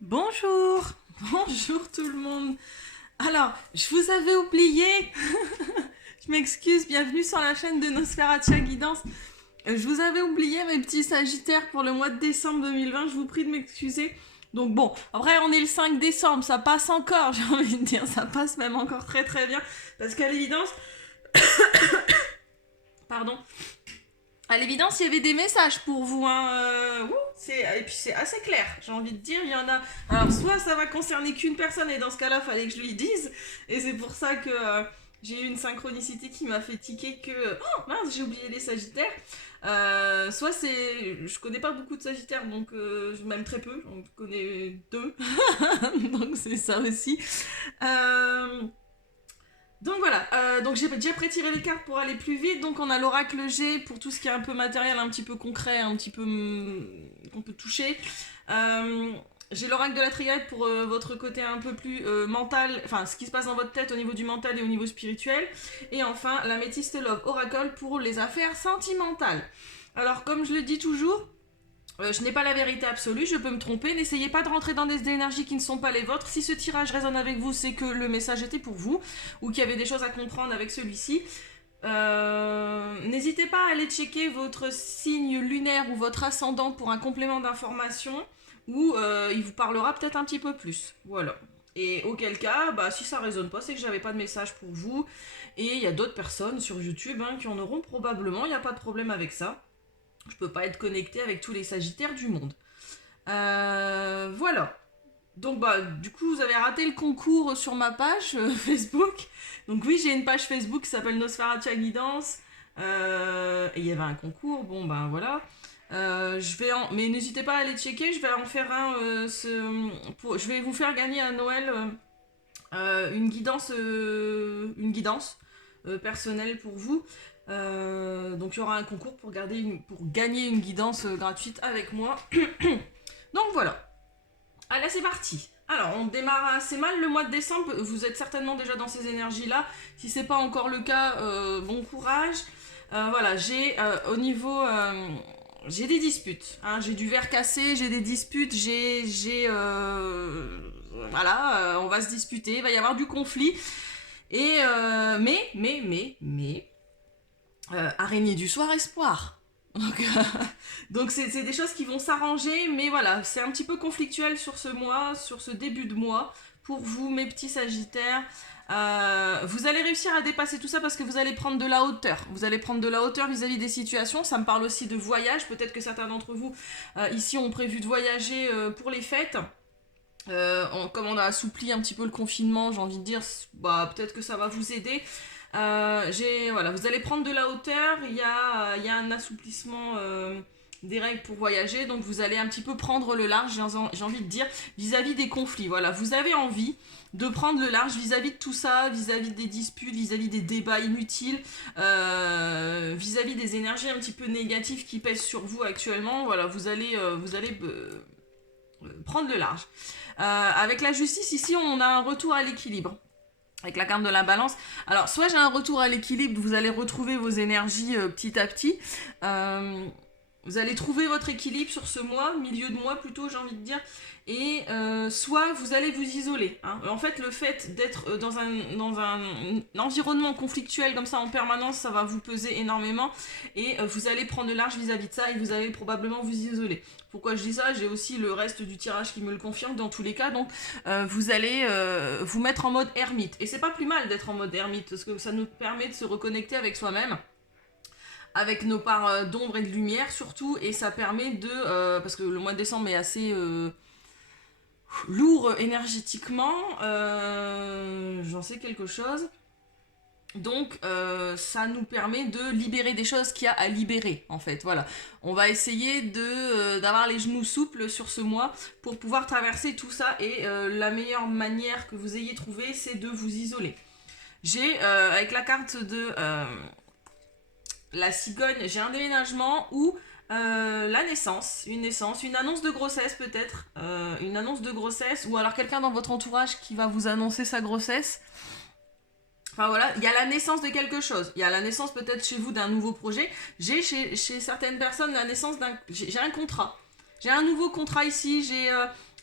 Bonjour, bonjour tout le monde. Alors, je vous avais oublié. Je m'excuse, bienvenue sur la chaîne de Nosferatu Guidance. Je vous avais oublié mes petits sagittaires pour le mois de décembre 2020, je vous prie de m'excuser. Donc bon, après on est le 5 décembre, ça passe encore, j'ai envie de dire, ça passe même encore très très bien. Parce qu'à l'évidence, pardon, à l'évidence, il y avait des messages pour vous, hein. Et puis c'est assez clair, j'ai envie de dire. Il y en a. Alors, soit ça va concerner qu'une personne, et dans ce cas-là, fallait que je lui dise. Et c'est pour ça que j'ai eu une synchronicité qui m'a fait tiquer que. Oh mince, j'ai oublié les Sagittaires. Soit c'est. Je connais pas beaucoup de Sagittaires, donc même très peu. J'en connais deux. Donc c'est ça aussi. Euh. Donc voilà, donc j'ai déjà prétiré les cartes pour aller plus vite. Donc on a l'oracle G pour tout ce qui est un peu matériel, un petit peu concret, un petit peu qu'on peut toucher. J'ai l'oracle de la triade pour votre côté un peu plus mental, enfin ce qui se passe dans votre tête au niveau du mental et au niveau spirituel. Et enfin la Métiste Love Oracle pour les affaires sentimentales. Alors comme je le dis toujours, je n'ai pas la vérité absolue, je peux me tromper. N'essayez pas de rentrer dans des énergies qui ne sont pas les vôtres. Si ce tirage résonne avec vous, c'est que le message était pour vous ou qu'il y avait des choses à comprendre avec celui-ci. N'hésitez pas à aller checker votre signe lunaire ou votre ascendant pour un complément d'information où il vous parlera peut-être un petit peu plus. Voilà. Et auquel cas, bah, si ça résonne pas, c'est que j'avais pas de message pour vous. Et il y a d'autres personnes sur YouTube qui en auront probablement, il n'y a pas de problème avec ça. Je peux pas être connectée avec tous les sagittaires du monde. Voilà. Donc bah du coup vous avez raté le concours sur ma page Facebook. Donc oui j'ai une page Facebook qui s'appelle Nosferatu Guidance. Et il y avait un concours, bon ben voilà. Mais n'hésitez pas à aller checker, je vais en faire un. Je vais vous faire gagner à Noël une guidance personnelle pour vous. Donc il y aura un concours pour gagner une guidance gratuite avec moi. Donc voilà. Allez, c'est parti. Alors, on démarre assez mal le mois de décembre. Vous êtes certainement déjà dans ces énergies-là. Si c'est pas encore le cas, bon courage. Voilà, j'ai au niveau, j'ai des disputes. Hein, j'ai du verre cassé, j'ai des disputes, voilà, on va se disputer, il va y avoir du conflit. Et araignée du soir, espoir. Donc c'est des choses qui vont s'arranger, mais voilà, c'est un petit peu conflictuel sur ce mois, sur ce début de mois, pour vous, mes petits sagittaires. Vous allez réussir à dépasser tout ça parce que vous allez prendre de la hauteur. Vous allez prendre de la hauteur vis-à-vis des situations. Ça me parle aussi de voyage. Peut-être que certains d'entre vous ici ont prévu de voyager pour les fêtes. Comme on a assoupli un petit peu le confinement, j'ai envie de dire, bah, peut-être que ça va vous aider. Voilà, vous allez prendre de la hauteur, il y a un assouplissement des règles pour voyager, donc vous allez un petit peu prendre le large, j'ai envie de dire, vis-à-vis des conflits. Voilà, vous avez envie de prendre le large vis-à-vis de tout ça, vis-à-vis des disputes, vis-à-vis des débats inutiles, vis-à-vis des énergies un petit peu négatives qui pèsent sur vous actuellement. Voilà, vous allez prendre le large. Avec la justice, ici, on a un retour à l'équilibre. Avec la carte de la balance. Alors, soit j'ai un retour à l'équilibre, vous allez retrouver vos énergies petit à petit. Vous allez trouver votre équilibre sur ce mois, milieu de mois plutôt, j'ai envie de dire. Et soit vous allez vous isoler. Hein. En fait, le fait d'être dans un environnement conflictuel comme ça en permanence, ça va vous peser énormément. Et vous allez prendre le large vis-à-vis de ça et vous allez probablement vous isoler. Pourquoi je dis ça? J'ai aussi le reste du tirage qui me le confirme dans tous les cas. Donc, vous allez vous mettre en mode ermite. Et c'est pas plus mal d'être en mode ermite parce que ça nous permet de se reconnecter avec soi-même, avec nos parts d'ombre et de lumière surtout, et ça permet parce que le mois de décembre est assez lourd énergétiquement, j'en sais quelque chose, donc ça nous permet de libérer des choses qu'il y a à libérer en fait. Voilà, on va essayer d'avoir les genoux souples sur ce mois pour pouvoir traverser tout ça, et la meilleure manière que vous ayez trouvé, c'est de vous isoler. J'ai avec la carte de la cigogne, j'ai un déménagement ou la naissance, une annonce de grossesse peut-être, une annonce de grossesse, ou alors quelqu'un dans votre entourage qui va vous annoncer sa grossesse. Enfin voilà, il y a la naissance de quelque chose. Il y a la naissance peut-être chez vous d'un nouveau projet. J'ai chez certaines personnes la naissance d'un... J'ai un contrat. J'ai un nouveau contrat ici, j'ai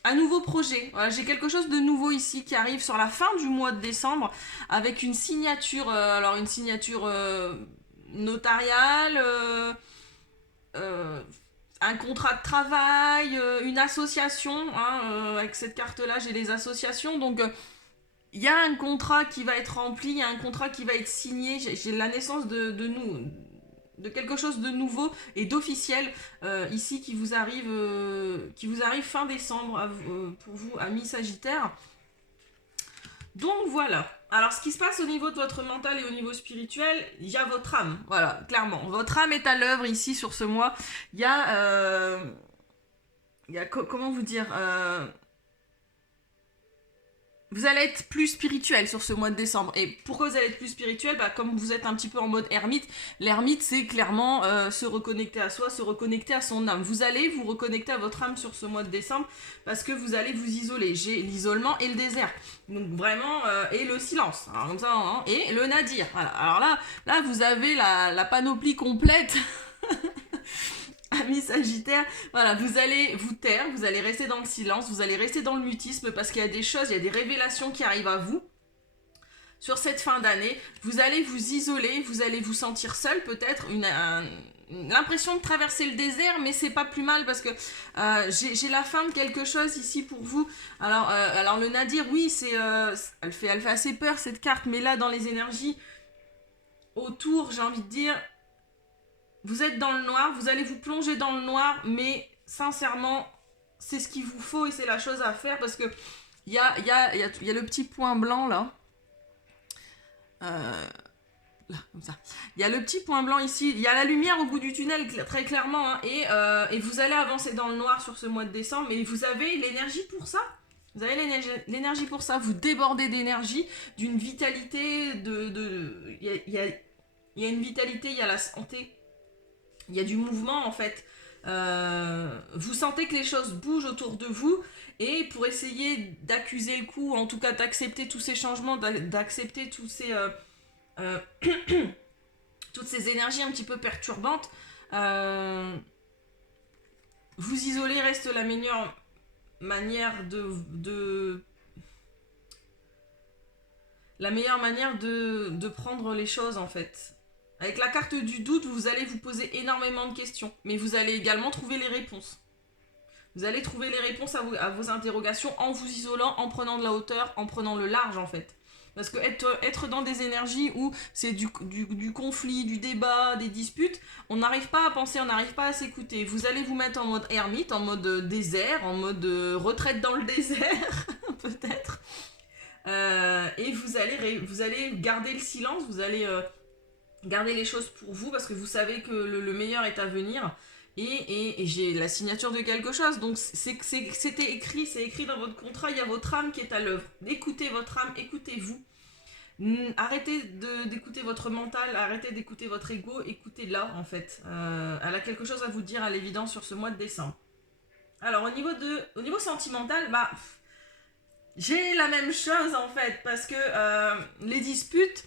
un nouveau projet. Voilà, j'ai quelque chose de nouveau ici qui arrive sur la fin du mois de décembre avec une signature, alors une signature notariale, un contrat de travail, une association. Hein, avec cette carte-là, j'ai les associations. Donc, il y a un contrat qui va être rempli, il y a un contrat qui va être signé. J'ai la naissance de quelque chose de nouveau et d'officiel ici qui vous arrive fin décembre pour vous, amis Sagittaire. Donc voilà. Alors ce qui se passe au niveau de votre mental et au niveau spirituel, il y a votre âme. Voilà, clairement. Votre âme est à l'œuvre ici sur ce mois. Il y a... comment vous dire vous allez être plus spirituel sur ce mois de décembre. Et pourquoi vous allez être plus spirituel ? Comme vous êtes un petit peu en mode ermite, l'ermite c'est clairement se reconnecter à soi, se reconnecter à son âme. Vous allez vous reconnecter à votre âme sur ce mois de décembre parce que vous allez vous isoler. J'ai l'isolement et le désert. Donc vraiment, et le silence. Alors comme ça, hein, et le nadir. Voilà. Alors là vous avez la panoplie complète. Amis Sagittaire, voilà, vous allez vous taire, vous allez rester dans le silence, vous allez rester dans le mutisme parce qu'il y a des choses, il y a des révélations qui arrivent à vous sur cette fin d'année. Vous allez vous isoler, vous allez vous sentir seul peut-être, l'impression de traverser le désert, mais c'est pas plus mal parce que j'ai la fin de quelque chose ici pour vous. Alors le nadir, oui, elle fait assez peur cette carte, mais là dans les énergies autour, j'ai envie de dire, vous êtes dans le noir, vous allez vous plonger dans le noir, mais sincèrement, c'est ce qu'il vous faut et c'est la chose à faire parce que il y a le petit point blanc là. Là, comme ça. Il y a le petit point blanc ici, il y a la lumière au bout du tunnel très clairement, hein, et vous allez avancer dans le noir sur ce mois de décembre, mais vous avez l'énergie pour ça. Vous avez l'énergie pour ça, vous débordez d'énergie, d'une vitalité, il y a une vitalité, il y a la santé. Il y a du mouvement en fait. Vous sentez que les choses bougent autour de vous et pour essayer d'accuser le coup, en tout cas d'accepter tous ces changements, d'accepter tous ces, toutes ces énergies un petit peu perturbantes, vous isoler reste la meilleure manière de prendre les choses en fait. Avec la carte du doute, vous allez vous poser énormément de questions, mais vous allez également trouver les réponses. Vous allez trouver les réponses à vos interrogations en vous isolant, en prenant de la hauteur, en prenant le large en fait. Parce que être dans des énergies où c'est du conflit, du débat, des disputes, on n'arrive pas à penser, on n'arrive pas à s'écouter. Vous allez vous mettre en mode ermite, en mode désert, en mode retraite dans le désert, peut-être. Et vous allez garder le silence, vous allez... Gardez les choses pour vous parce que vous savez que le meilleur est à venir et j'ai la signature de quelque chose. Donc c'était écrit, c'est écrit dans votre contrat, il y a votre âme qui est à l'œuvre. Écoutez votre âme, écoutez-vous. Arrêtez d'écouter votre mental, arrêtez d'écouter votre ego, écoutez-la en fait. Elle a quelque chose à vous dire à l'évidence sur ce mois de décembre. Alors au niveau sentimental, j'ai la même chose en fait parce que les disputes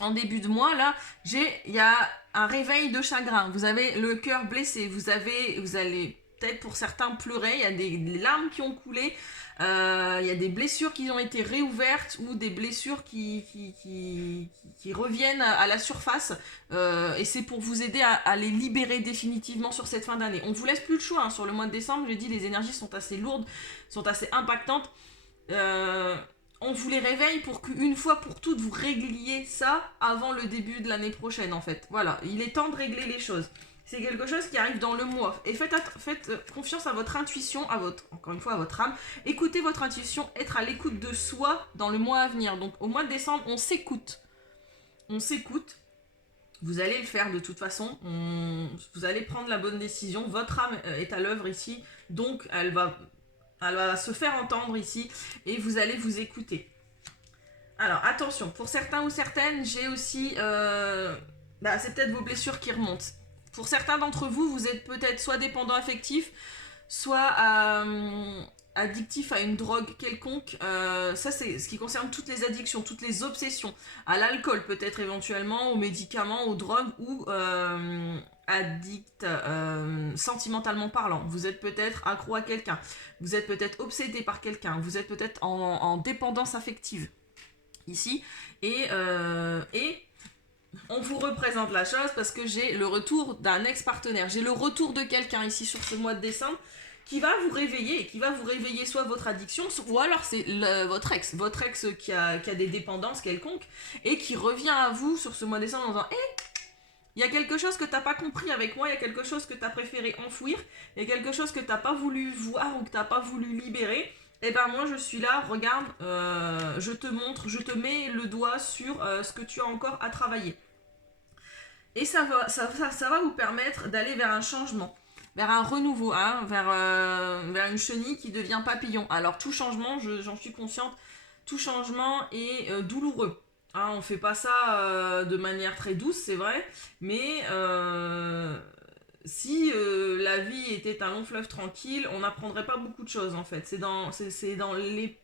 en début de mois là, il y a un réveil de chagrin. Vous avez le cœur blessé, vous allez peut-être pour certains pleurer, il y a des larmes qui ont coulé, il y a des blessures qui ont été réouvertes ou des blessures qui reviennent à la surface et c'est pour vous aider à les libérer définitivement sur cette fin d'année. On vous laisse plus le choix, hein, sur le mois de décembre, j'ai dit les énergies sont assez lourdes, sont assez impactantes. On vous les réveille pour qu'une fois pour toutes vous régliez ça avant le début de l'année prochaine en fait. Voilà, il est temps de régler les choses. C'est quelque chose qui arrive dans le mois. Et faites confiance à votre intuition, encore une fois à votre âme. Écoutez votre intuition, être à l'écoute de soi dans le mois à venir. Donc au mois de décembre, on s'écoute. On s'écoute. Vous allez le faire de toute façon. Vous allez prendre la bonne décision. Votre âme est à l'œuvre ici. Donc elle va se faire entendre ici et vous allez vous écouter. Alors attention, pour certains ou certaines, j'ai aussi... c'est peut-être vos blessures qui remontent. Pour certains d'entre vous, vous êtes peut-être soit dépendant affectif, soit addictif à une drogue quelconque. Ça, c'est ce qui concerne toutes les addictions, toutes les obsessions. À l'alcool peut-être éventuellement, aux médicaments, aux drogues ou addict sentimentalement parlant, vous êtes peut-être accro à quelqu'un, vous êtes peut-être obsédé par quelqu'un, vous êtes peut-être en dépendance affective ici, et on vous représente la chose parce que j'ai le retour d'un ex-partenaire, j'ai le retour de quelqu'un ici sur ce mois de décembre qui va vous réveiller soit votre addiction, ou alors c'est votre ex qui a des dépendances quelconques et qui revient à vous sur ce mois de décembre en disant il y a quelque chose que t'as pas compris avec moi, il y a quelque chose que t'as préféré enfouir, il y a quelque chose que t'as pas voulu voir ou que t'as pas voulu libérer. Et ben moi je suis là, regarde, je te montre, je te mets le doigt sur ce que tu as encore à travailler. Et ça va vous permettre d'aller vers un changement, vers un renouveau, hein, vers une chenille qui devient papillon. Alors tout changement, j'en suis consciente, tout changement est douloureux. Hein, on fait pas ça de manière très douce, c'est vrai, mais si la vie était un long fleuve tranquille, on n'apprendrait pas beaucoup de choses en fait. C'est dans les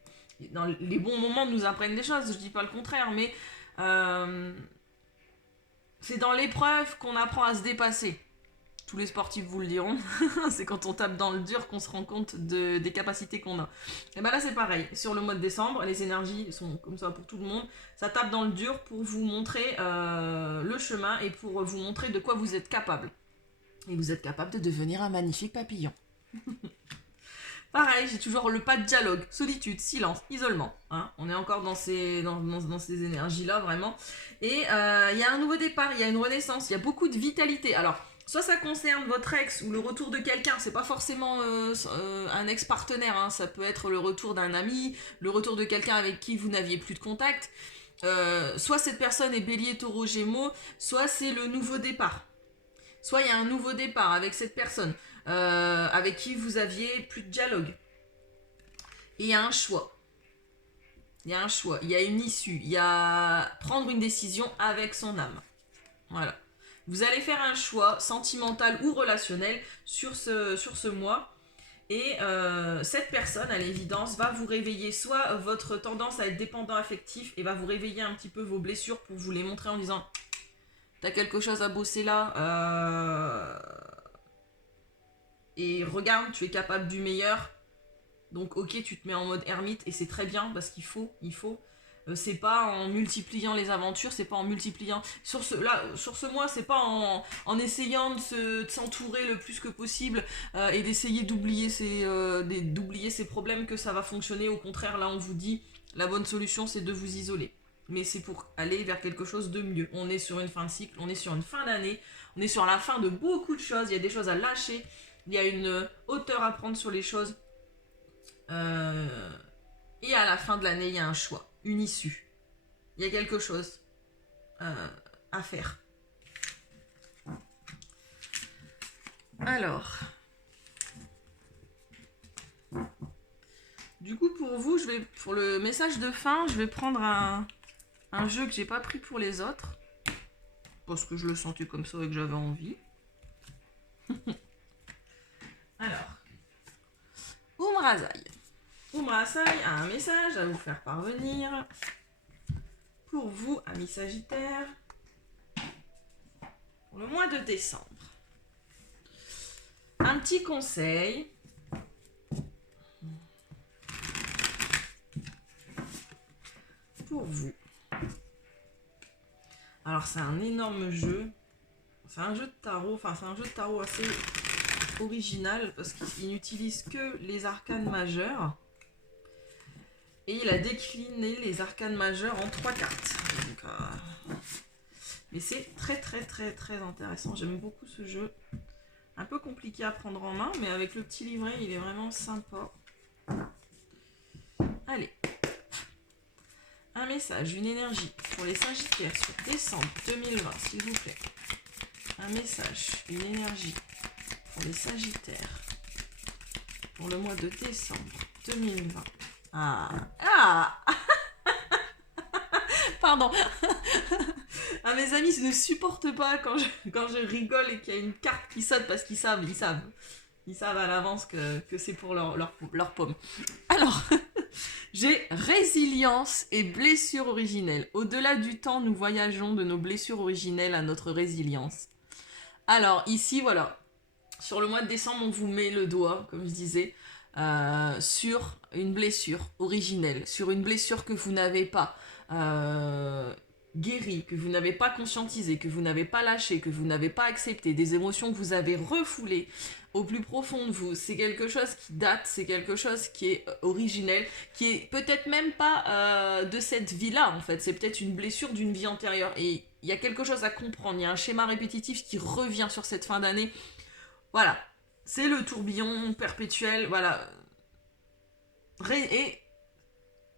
bons moments de nous apprendre des choses, je dis pas le contraire, mais c'est dans l'épreuve qu'on apprend à se dépasser. Tous les sportifs vous le diront, c'est quand on tape dans le dur qu'on se rend compte des capacités qu'on a. Et ben là c'est pareil, sur le mois de décembre, les énergies sont comme ça pour tout le monde, ça tape dans le dur pour vous montrer le chemin et pour vous montrer de quoi vous êtes capable. Et vous êtes capable de devenir un magnifique papillon. Pareil, j'ai toujours le pas de dialogue, solitude, silence, isolement. Hein, on est encore dans ces énergies-là, vraiment. Et il y a un nouveau départ, il y a une renaissance, il y a beaucoup de vitalité. Alors, soit ça concerne votre ex ou le retour de quelqu'un, c'est pas forcément un ex-partenaire, hein, ça peut être le retour d'un ami, le retour de quelqu'un avec qui vous n'aviez plus de contact. Soit cette personne est bélier, taureau, gémeaux, soit c'est le nouveau départ. Soit il y a un nouveau départ avec cette personne avec qui vous aviez plus de dialogue. Et il y a un choix. Il y a un choix, il y a une issue, il y a prendre une décision avec son âme. Voilà. Vous allez faire un choix sentimental ou relationnel sur ce mois. Et cette personne, à l'évidence, va vous réveiller soit votre tendance à être dépendant affectif et va vous réveiller un petit peu vos blessures pour vous les montrer en disant t'as quelque chose à bosser là et regarde, tu es capable du meilleur. Donc ok, tu te mets en mode ermite et c'est très bien parce qu'il faut. C'est pas en multipliant les aventures, c'est pas en multipliant... Sur ce mois, c'est pas en essayant de s'entourer le plus que possible et d'essayer d'oublier ses problèmes que ça va fonctionner. Au contraire, là on vous dit, la bonne solution c'est de vous isoler. Mais c'est pour aller vers quelque chose de mieux. On est sur une fin de cycle, on est sur une fin d'année, on est sur la fin de beaucoup de choses, il y a des choses à lâcher, il y a une hauteur à prendre sur les choses. Et à la fin de l'année, il y a un choix, une issue. Il y a quelque chose à faire. Alors, du coup, pour vous, pour le message de fin, je vais prendre un jeu que j'ai pas pris pour les autres. Parce que je le sentais comme ça et que j'avais envie. Alors, Umrazai. Umrazai a un message à vous faire parvenir. Pour vous, amis Sagittaires. Pour le mois de décembre. Un petit conseil. Pour vous. Alors c'est un énorme jeu. C'est un jeu de tarot. Enfin c'est un jeu de tarot assez original parce qu'il n'utilise que les arcanes majeures. Et il a décliné les arcanes majeures en 3 cartes. Donc, mais c'est très très très très intéressant. J'aime beaucoup ce jeu. Un peu compliqué à prendre en main, mais avec le petit livret, il est vraiment sympa. Allez. Un message, une énergie pour les Sagittaires sur décembre 2020, s'il vous plaît. Un message, une énergie pour les Sagittaires pour le mois de décembre 2020. Pardon. Mes amis ne supportent pas quand je rigole et qu'il y a une carte qui saute parce qu'ils savent. Ils savent à l'avance que c'est pour leur pomme. Alors, j'ai résilience et blessure originelle. Au-delà du temps, nous voyageons de nos blessures originelles à notre résilience. Alors, ici, voilà. Sur le mois de décembre, on vous met le doigt, comme je disais, sur une blessure originelle, sur une blessure que vous n'avez pas guérie, que vous n'avez pas conscientisée, que vous n'avez pas lâchée, que vous n'avez pas accepté, des émotions que vous avez refoulées au plus profond de vous. C'est quelque chose qui date, c'est quelque chose qui est originel, qui est peut-être même pas de cette vie-là, en fait. C'est peut-être une blessure d'une vie antérieure. Et il y a quelque chose à comprendre, il y a un schéma répétitif qui revient sur cette fin d'année. Voilà, c'est le tourbillon perpétuel, voilà. Et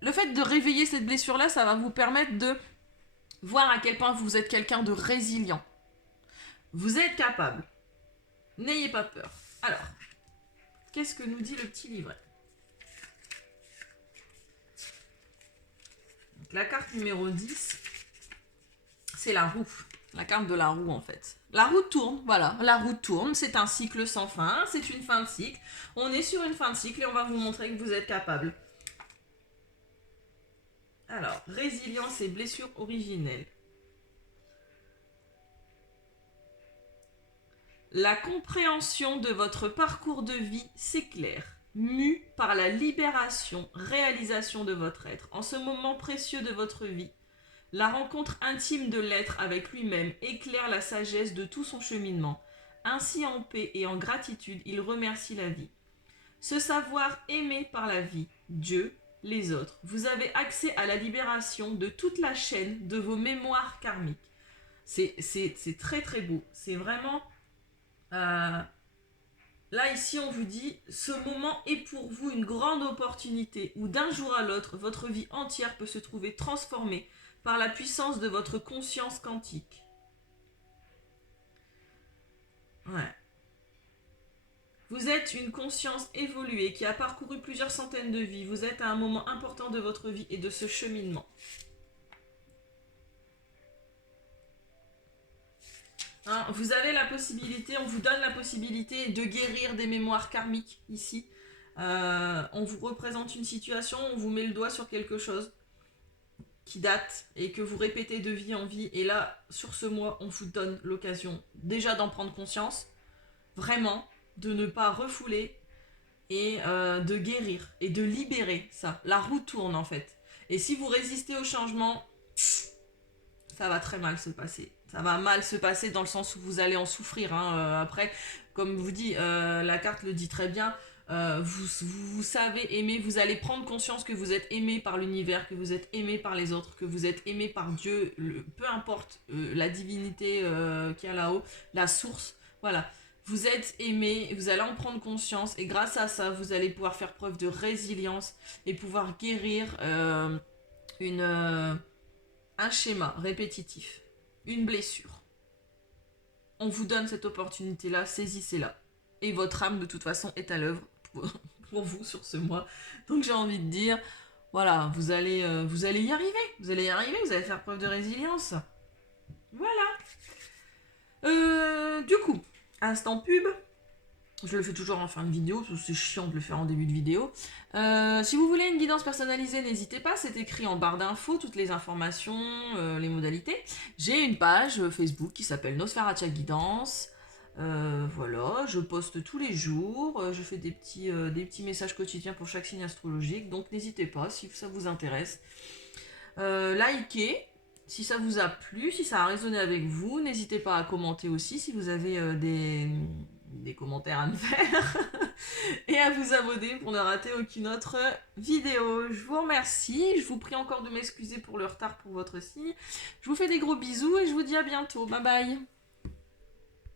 le fait de réveiller cette blessure-là, ça va vous permettre de voir à quel point vous êtes quelqu'un de résilient. Vous êtes capable. N'ayez pas peur. Alors, qu'est-ce que nous dit le petit livret? Donc, la carte numéro 10, c'est la roue. La carte de la roue, en fait. La roue tourne, voilà. La roue tourne, c'est un cycle sans fin, c'est une fin de cycle. On est sur une fin de cycle et on va vous montrer que vous êtes capable. Alors, résilience et blessures originelles. La compréhension de votre parcours de vie s'éclaire, mue par la libération, réalisation de votre être. En ce moment précieux de votre vie, la rencontre intime de l'être avec lui-même éclaire la sagesse de tout son cheminement. Ainsi, en paix et en gratitude, il remercie la vie. Se savoir aimé par la vie, Dieu, les autres. Vous avez accès à la libération de toute la chaîne de vos mémoires karmiques. C'est très très beau. C'est vraiment... là, ici, on vous dit, ce moment est pour vous une grande opportunité où d'un jour à l'autre, votre vie entière peut se trouver transformée par la puissance de votre conscience quantique. Ouais. Vous êtes une conscience évoluée qui a parcouru plusieurs centaines de vies. Vous êtes à un moment important de votre vie et de ce cheminement. Hein, vous avez la possibilité, on vous donne la possibilité de guérir des mémoires karmiques ici. On vous représente une situation, on vous met le doigt sur quelque chose qui date et que vous répétez de vie en vie. Et là, sur ce mois, on vous donne l'occasion déjà d'en prendre conscience, vraiment, de ne pas refouler et de guérir et de libérer ça. La roue tourne en fait. Et si vous résistez au changement, ça va très mal se passer. Ça va mal se passer dans le sens où vous allez en souffrir. Hein. Après, comme vous dit, la carte le dit très bien, vous savez aimer, vous allez prendre conscience que vous êtes aimé par l'univers, que vous êtes aimé par les autres, que vous êtes aimé par Dieu, peu importe la divinité qu'il y a là-haut, la source, voilà. Vous êtes aimé, vous allez en prendre conscience et grâce à ça, vous allez pouvoir faire preuve de résilience et pouvoir guérir un schéma répétitif, une blessure. On vous donne cette opportunité-là, saisissez-la. Et votre âme, de toute façon, est à l'œuvre pour vous sur ce mois. Donc j'ai envie de dire, voilà, vous allez y arriver. Vous allez y arriver, vous allez faire preuve de résilience. Voilà. Du coup, instant pub. Je le fais toujours en fin de vidéo, parce que c'est chiant de le faire en début de vidéo. Si vous voulez une guidance personnalisée, n'hésitez pas, c'est écrit en barre d'infos, toutes les informations, les modalités. J'ai une page Facebook qui s'appelle Nosferatia Guidance. Voilà, je poste tous les jours, je fais des petits messages quotidiens pour chaque signe astrologique, donc n'hésitez pas si ça vous intéresse. Likez si ça vous a plu, si ça a résonné avec vous, n'hésitez pas à commenter aussi si vous avez des commentaires à me faire et à vous abonner pour ne rater aucune autre vidéo. Je vous remercie, je vous prie encore de m'excuser pour le retard pour votre signe. Je vous fais des gros bisous et je vous dis à bientôt. Bye bye.